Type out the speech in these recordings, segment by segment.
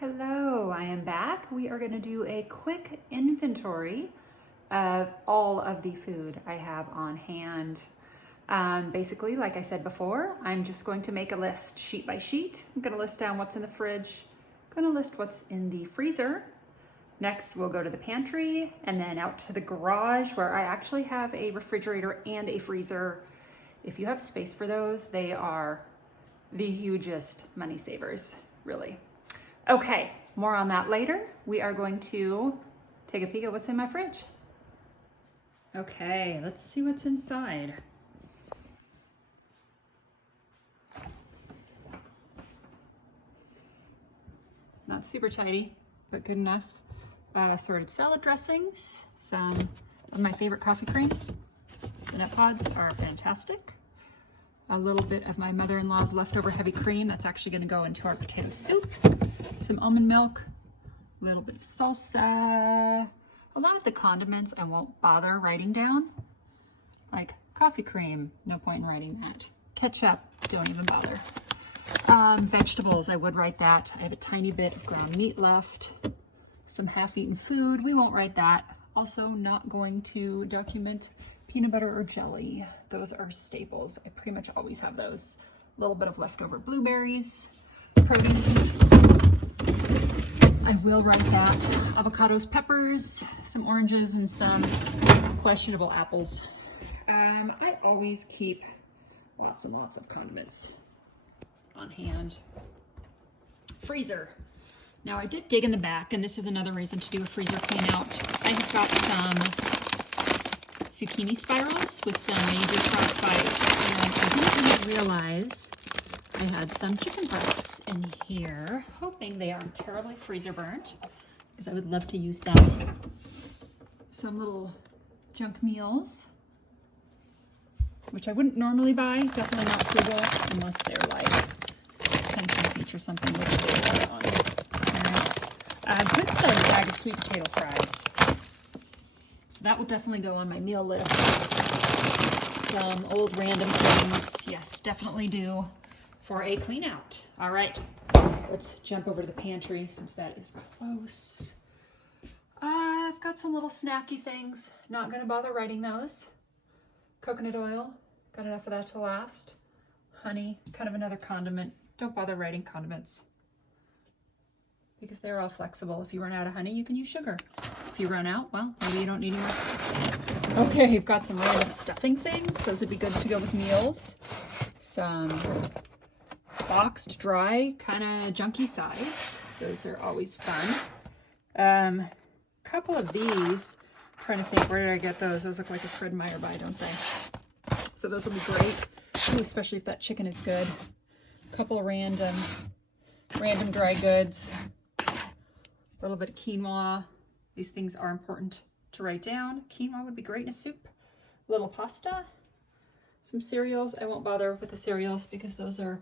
Hello, I am back. We are going to do a quick inventory of all of the food I have on hand. Basically, like I said before, I'm just going to make a list sheet by sheet. I'm going to list down what's in the fridge, I'm going to list what's in the freezer. Next, we'll go to the pantry and then out to the garage where I actually have a refrigerator and a freezer. If you have space for those, they are the hugest money savers, really. Okay, more on that later. We are going to take a peek at what's in my fridge. Okay, let's see what's inside. Not super tidy, but good enough. Assorted salad dressings, some of my favorite coffee cream. The nut pods are fantastic. A little bit of my mother-in-law's leftover heavy cream. That's actually going to go into our potato soup. Some almond milk, a little bit of salsa. A lot of the condiments I won't bother writing down. Like coffee cream, no point in writing that. Ketchup, don't even bother. Vegetables, I would write that. I have a tiny bit of ground meat left. Some half-eaten food, we won't write that. Also not going to document peanut butter or jelly. Those are staples. I pretty much always have those. A little bit of leftover blueberries, produce. I will write that. Avocados, peppers, some oranges, and some questionable apples. I always keep lots and lots of condiments on hand. Freezer. Now I did dig in the back, and this is another reason to do a freezer clean out. I have got some zucchini spirals with some major frostbite, and I didn't even realize I had some chicken breasts in here, hoping they aren't terribly freezer burnt, because I would love to use them. Some little junk meals, which I wouldn't normally buy, definitely not frugal, unless they're like 10 cents each or something, which they are on clearance. Good starter bag of sweet potato fries. So that will definitely go on my meal list. Some old random things, yes, definitely do for a clean out. All right, let's jump over to the pantry since that is close. I've got some little snacky things. Not gonna bother writing those. Coconut oil, got enough of that to last. Honey, kind of another condiment. Don't bother writing condiments because they're all flexible. If you run out of honey, you can use sugar. If you run out, well, maybe you don't need any more sugar. Okay, you've got some random stuffing things. Those would be good to go with meals. Some boxed, dry, kind of junky sides. Those are always fun. Couple of these, I'm trying to think, where did I get those? Those look like a Fred Meyer buy, don't they? So those will be great, ooh, especially if that chicken is good. A couple of random dry goods. A little bit of quinoa. These things are important to write down. Quinoa would be great in a soup. A little pasta. Some cereals. I won't bother with the cereals because those are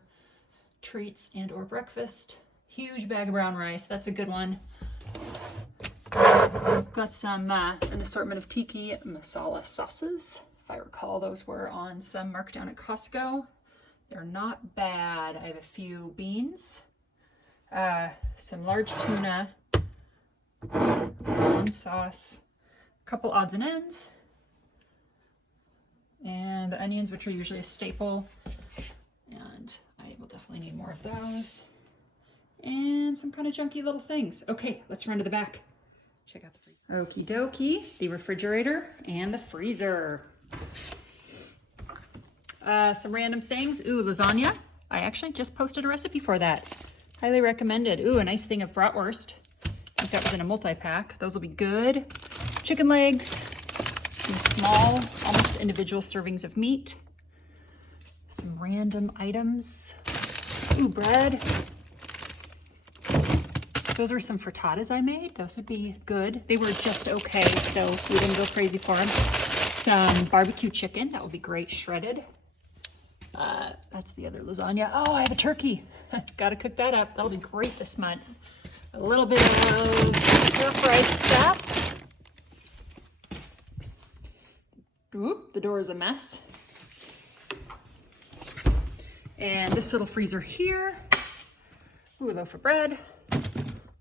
treats and or breakfast. Huge bag of brown rice. That's a good one. Got some an assortment of tiki masala sauces. If I recall, those were on some markdown at Costco. They're not bad. I have a few beans, some large tuna, one sauce, a couple odds and ends, and the onions, which are usually a staple, and I will definitely need more of those, and some kind of junky little things. Okay, let's run to the back. Check out the freezer. Okie dokie, the refrigerator and the freezer. Some random things. Ooh, lasagna. I actually just posted a recipe for that. Highly recommended. Ooh, a nice thing of bratwurst. I think that was in a multi-pack. Those will be good. Chicken legs. Some small, almost individual servings of meat. Some random items. Ooh, bread. Those are some frittatas I made. Those would be good. They were just okay, so we didn't go crazy for them. Some barbecue chicken. That would be great, shredded. That's the other lasagna. Oh, I have a turkey. Got to cook that up. That'll be great this month. A little bit of stir-fried stuff. Oop, the door is a mess. And this little freezer here. Ooh, a loaf of bread.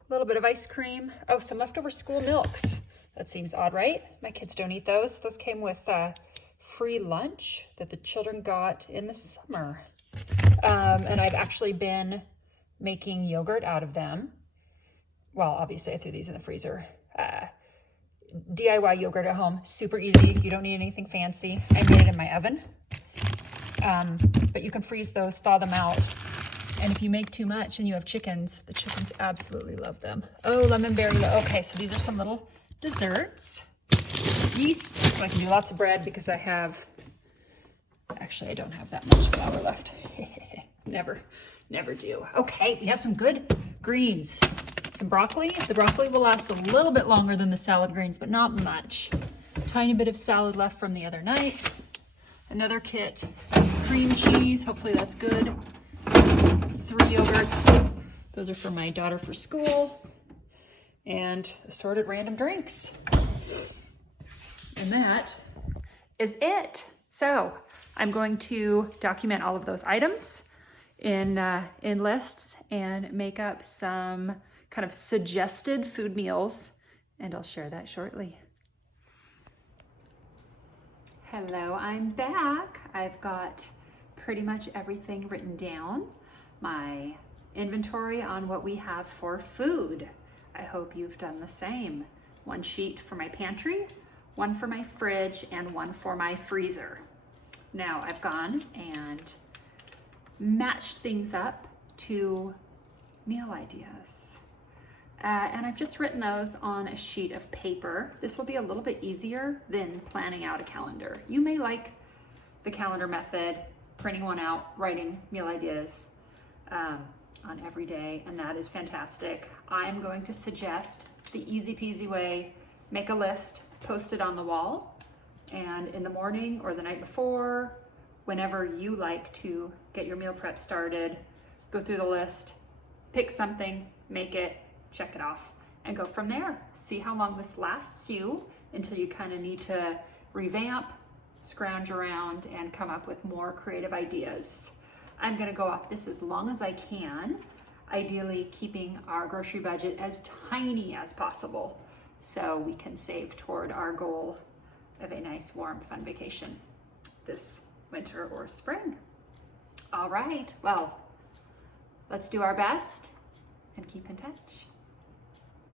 A little bit of ice cream. Oh, some leftover school milks. That seems odd, right? My kids don't eat those. Those came with free lunch that the children got in the summer. And I've actually been making yogurt out of them. Well, obviously I threw these in the freezer. DIY yogurt at home, super easy. You don't need anything fancy. I made it in my oven. But you can freeze those, thaw them out. And if you make too much and you have chickens, the chickens absolutely love them. Oh, lemon berry. Okay, so these are some little desserts. Yeast, so I can do lots of bread because I don't have that much flour left. Never do. Okay, we have some good greens. Some broccoli. The broccoli will last a little bit longer than the salad greens, but not much. Tiny bit of salad left from the other night. Another kit, some cream cheese. Hopefully that's good. 3 yogurts. Those are for my daughter for school. And assorted random drinks. And that is it. So I'm going to document all of those items in lists and make up some kind of suggested food meals, and I'll share that shortly. Hello, I'm back. I've got pretty much everything written down. My inventory on what we have for food. I hope you've done the same. 1 sheet for my pantry, 1 for my fridge, and 1 for my freezer. Now I've gone and matched things up to meal ideas. And I've just written those on a sheet of paper. This will be a little bit easier than planning out a calendar. You may like the calendar method, printing one out, writing meal ideas on every day, and that is fantastic. I'm going to suggest the easy peasy way: make a list, post it on the wall, and in the morning or the night before, whenever you like to get your meal prep started, go through the list, pick something, make it, check it off, and go from there. See how long this lasts you until you kind of need to revamp, scrounge around, and come up with more creative ideas. I'm gonna go off this as long as I can, ideally keeping our grocery budget as tiny as possible so we can save toward our goal of a nice, warm, fun vacation this winter or spring. All right, well, let's do our best and keep in touch.